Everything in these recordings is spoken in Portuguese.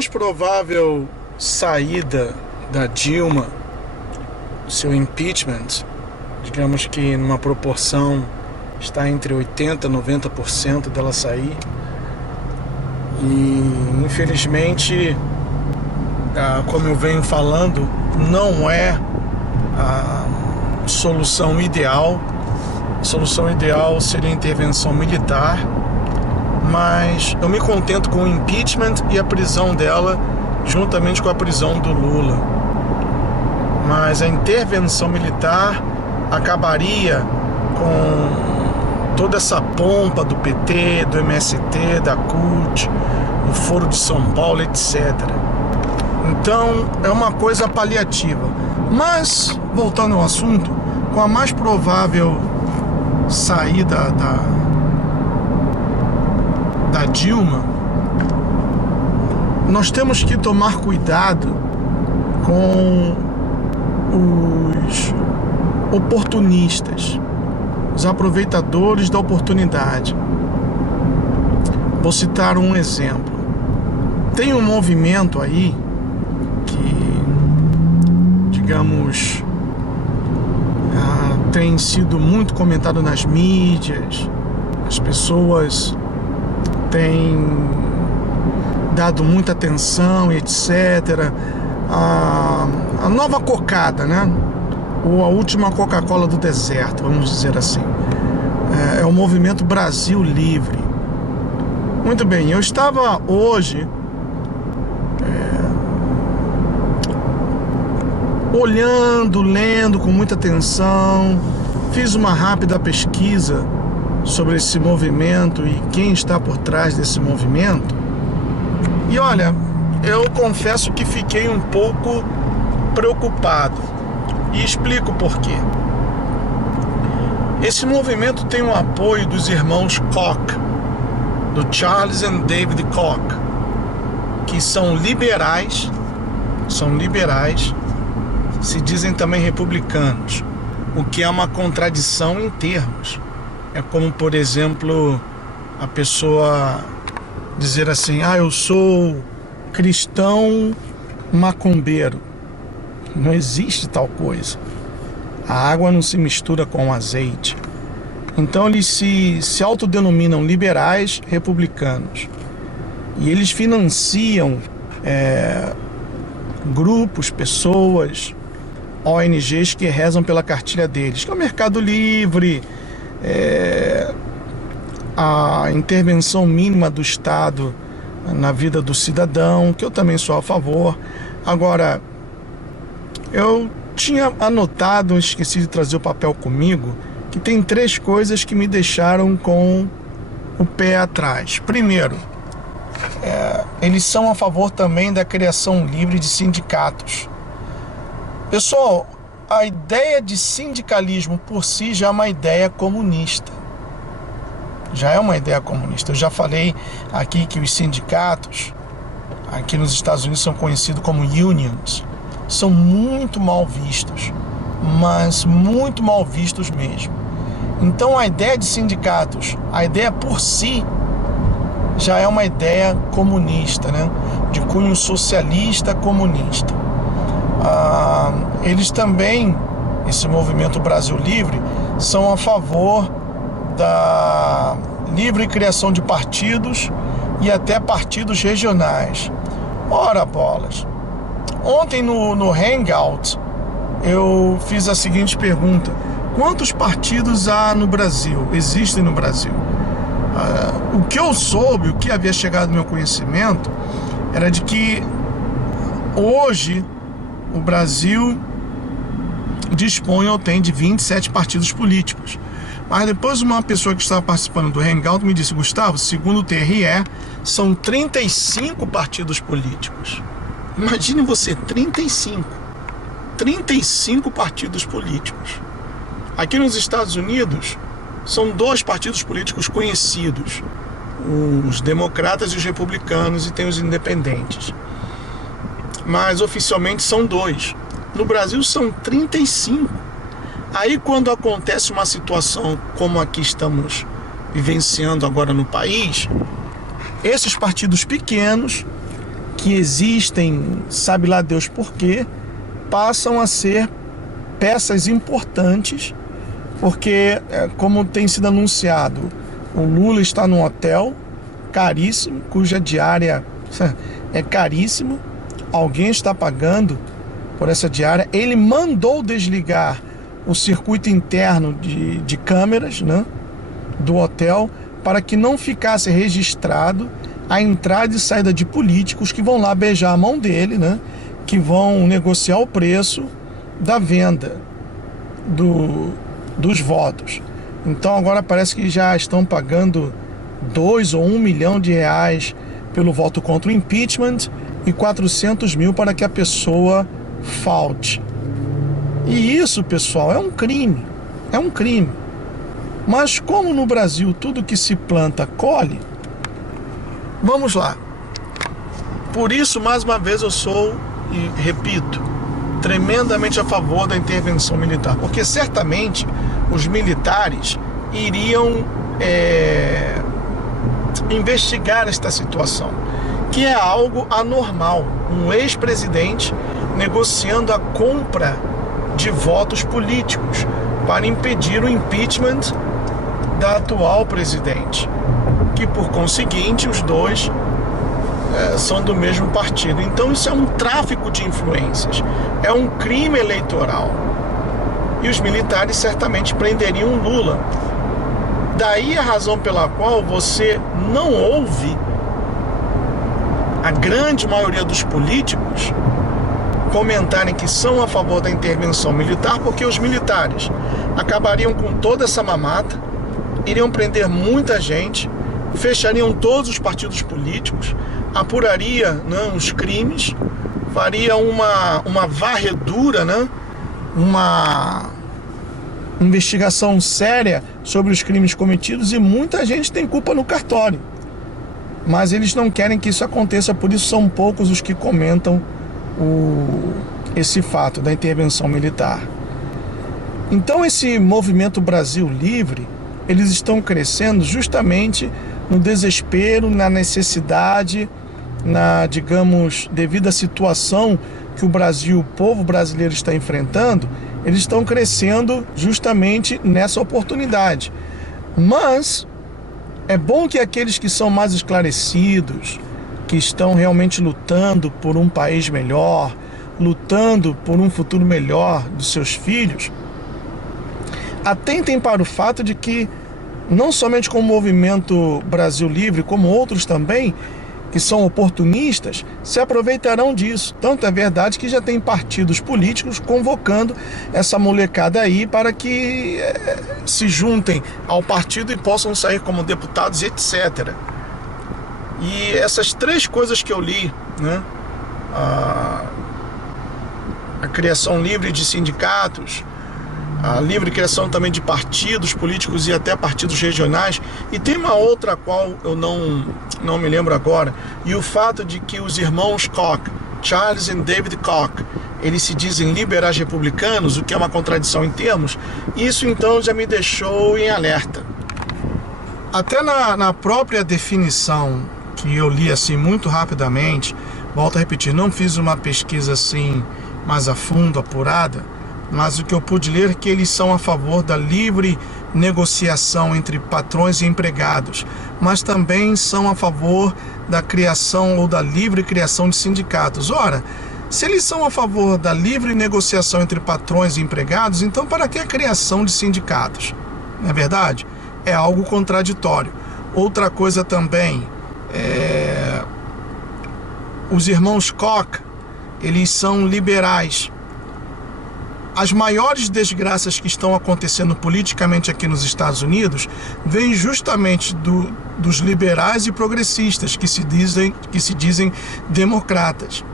mais provável saída da Dilma, seu impeachment, digamos que numa proporção está entre 80% e 90% dela sair. E infelizmente, como eu venho falando, não é a solução ideal. A solução ideal seria a intervenção militar, mas eu me contento com o impeachment e a prisão dela, juntamente com a prisão do Lula. Mas a intervenção militar acabaria com toda essa pompa do PT, do MST, da CUT, do Foro de São Paulo, etc. Então é uma coisa paliativa. Mas, voltando ao assunto, com a mais provável saída da Dilma, nós temos que tomar cuidado com os oportunistas, os aproveitadores da oportunidade. Vou citar um exemplo. Tem um movimento aí que, digamos, tem sido muito comentado nas mídias. As pessoas têm dado muita atenção, etc. A nova cocada, né? Ou a última Coca-Cola do deserto, vamos dizer assim. É o movimento Brasil Livre. Muito bem, eu estava hoje olhando, lendo com muita atenção, fiz uma rápida pesquisa sobre esse movimento e quem está por trás desse movimento. E olha, eu confesso que fiquei um pouco preocupado. E explico por quê. Esse movimento tem o apoio dos irmãos Koch, do Charles and David Koch, que são liberais, se dizem também republicanos, o que é uma contradição em termos. É como, por exemplo, a pessoa dizer assim: eu sou cristão macumbeiro. Não existe tal coisa. A água não se mistura com o azeite. Então eles se autodenominam liberais republicanos. E eles financiam grupos, pessoas, ONGs que rezam pela cartilha deles, que é o Mercado Livre, a intervenção mínima do Estado na vida do cidadão, que eu também sou a favor. Agora, eu tinha anotado, esqueci de trazer o papel comigo, que tem 3 coisas que me deixaram com o pé atrás. Primeiro, eles são a favor também da criação livre de sindicatos. Pessoal, a ideia de sindicalismo por si já é uma ideia comunista. Já é uma ideia comunista. Eu já falei aqui que os sindicatos aqui nos Estados Unidos são conhecidos como unions. São muito mal vistos, mas muito mal vistos mesmo. Então a ideia de sindicatos, a ideia por si, já é uma ideia comunista, né? De cunho socialista comunista. Eles também, esse movimento Brasil Livre, são a favor da livre criação de partidos e até partidos regionais. Ora bolas! Ontem no Hangout eu fiz a seguinte pergunta: quantos partidos há no Brasil? Existem no Brasil? O que eu soube, o que havia chegado ao meu conhecimento, era de que hoje o Brasil dispõe ou tem de 27 partidos políticos. Mas depois uma pessoa que estava participando do Hangout me disse: Gustavo, segundo o TRE, são 35 partidos políticos. Imagine você, 35 partidos políticos. Aqui nos Estados Unidos são 2 partidos políticos conhecidos, os democratas e os republicanos, e tem os independentes. Mas oficialmente são 2. No Brasil são 35. Aí quando acontece uma situação como a que estamos vivenciando agora no país, esses partidos pequenos que existem, sabe lá Deus por quê, passam a ser peças importantes, porque, como tem sido anunciado, o Lula está num hotel caríssimo, cuja diária é caríssima, alguém está pagando por essa diária. Ele mandou desligar o circuito interno de câmeras, né, do hotel, para que não ficasse registrado a entrada e saída de políticos que vão lá beijar a mão dele, né, que vão negociar o preço da venda dos votos. Então agora parece que já estão pagando 2 ou 1 milhão de reais pelo voto contra o impeachment e 400 mil para que a pessoa falte. E isso, pessoal, é um crime. É um crime. Mas como no Brasil tudo que se planta colhe, vamos lá. Por isso, mais uma vez, eu sou, e repito, tremendamente a favor da intervenção militar, porque certamente os militares iriam investigar esta situação, que é algo anormal. Um ex-presidente negociando a compra de votos políticos para impedir o impeachment da atual presidente, que por conseguinte os dois são do mesmo partido. Então isso é um tráfico de influências, é um crime eleitoral, e os militares certamente prenderiam Lula. Daí a razão pela qual você não ouve a grande maioria dos políticos comentarem que são a favor da intervenção militar, porque os militares acabariam com toda essa mamata, iriam prender muita gente, fechariam todos os partidos políticos, apuraria, né, os crimes, faria uma varredura, né, uma investigação séria sobre os crimes cometidos, e muita gente tem culpa no cartório. Mas eles não querem que isso aconteça, por isso são poucos os que comentam esse fato da intervenção militar. Então esse movimento Brasil Livre, eles estão crescendo justamente no desespero, na necessidade, na, digamos, devida situação que o Brasil, o povo brasileiro está enfrentando. Eles estão crescendo justamente nessa oportunidade. Mas é bom que aqueles que são mais esclarecidos, que estão realmente lutando por um país melhor, lutando por um futuro melhor dos seus filhos, atentem para o fato de que não somente com o movimento Brasil Livre, como outros também, que são oportunistas, se aproveitarão disso. Tanto é verdade que já tem partidos políticos convocando essa molecada aí para que se juntem ao partido e possam sair como deputados, etc. E essas três coisas que eu li, né? A criação livre de sindicatos, a livre criação também de partidos políticos e até partidos regionais, e tem uma outra a qual eu não me lembro agora, e o fato de que os irmãos Koch, Charles e David Koch, eles se dizem liberais republicanos, o que é uma contradição em termos. Isso então já me deixou em alerta. Até na própria definição que eu li assim muito rapidamente, volto a repetir, não fiz uma pesquisa assim mais a fundo, apurada, mas o que eu pude ler é que eles são a favor da livre negociação entre patrões e empregados, mas também são a favor da criação ou da livre criação de sindicatos. Ora, se eles são a favor da livre negociação entre patrões e empregados, então para que a criação de sindicatos? Não é verdade? É algo contraditório. Outra coisa também, os irmãos Koch, eles são liberais. As maiores desgraças que estão acontecendo politicamente aqui nos Estados Unidos vêm justamente dos liberais e progressistas que se dizem democratas.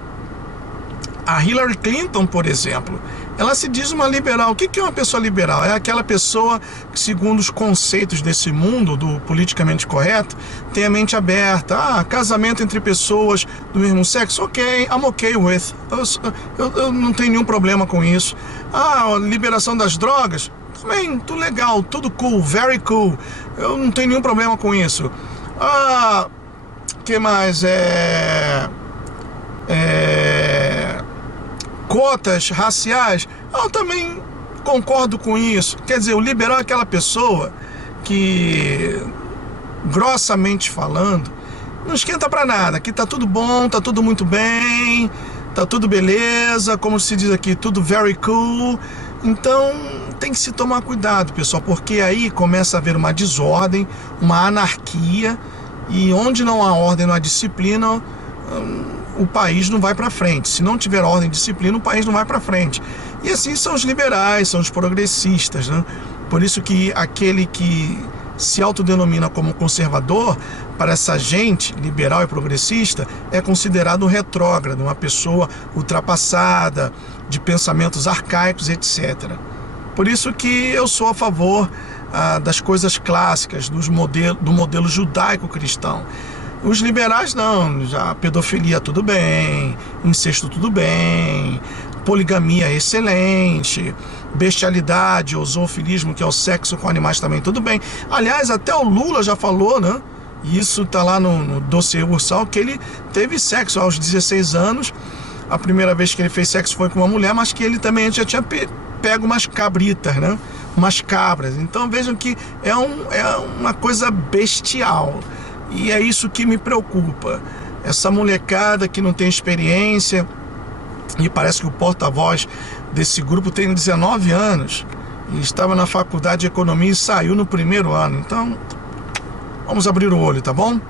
A Hillary Clinton, por exemplo, ela se diz uma liberal. O que é uma pessoa liberal? É aquela pessoa que, segundo os conceitos desse mundo do politicamente correto, tem a mente aberta. Casamento entre pessoas do mesmo sexo, ok, I'm okay with. Eu não tenho nenhum problema com isso. Liberação das drogas, também, tudo legal, tudo cool, very cool. Eu não tenho nenhum problema com isso. Que mais? cotas raciais, eu também concordo com isso. Quer dizer, o liberal é aquela pessoa que, grossamente falando, não esquenta pra nada, que tá tudo bom, tá tudo muito bem, tá tudo beleza, como se diz aqui, tudo very cool. Então tem que se tomar cuidado, pessoal, porque aí começa a haver uma desordem, uma anarquia, e onde não há ordem, não há disciplina, o país não vai para frente. Se não tiver ordem e disciplina, o país não vai para frente. E assim são os liberais, são os progressistas, né? Por isso que aquele que se autodenomina como conservador, para essa gente liberal e progressista, é considerado um retrógrado, uma pessoa ultrapassada, de pensamentos arcaicos, etc. Por isso que eu sou a favor das coisas clássicas, do modelo judaico-cristão. Os liberais não, já pedofilia tudo bem, incesto tudo bem, poligamia excelente, bestialidade ou zoofilismo, que é o sexo com animais, também tudo bem. Aliás, até o Lula já falou, né? E isso está lá no dossiê Ursal, que ele teve sexo aos 16 anos. A primeira vez que ele fez sexo foi com uma mulher, mas que ele também já tinha pego umas cabritas, né? Umas cabras. Então vejam que é uma coisa bestial. E é isso que me preocupa. Essa molecada que não tem experiência, e parece que o porta-voz desse grupo tem 19 anos, e estava na faculdade de economia e saiu no primeiro ano. Então, vamos abrir o olho, tá bom?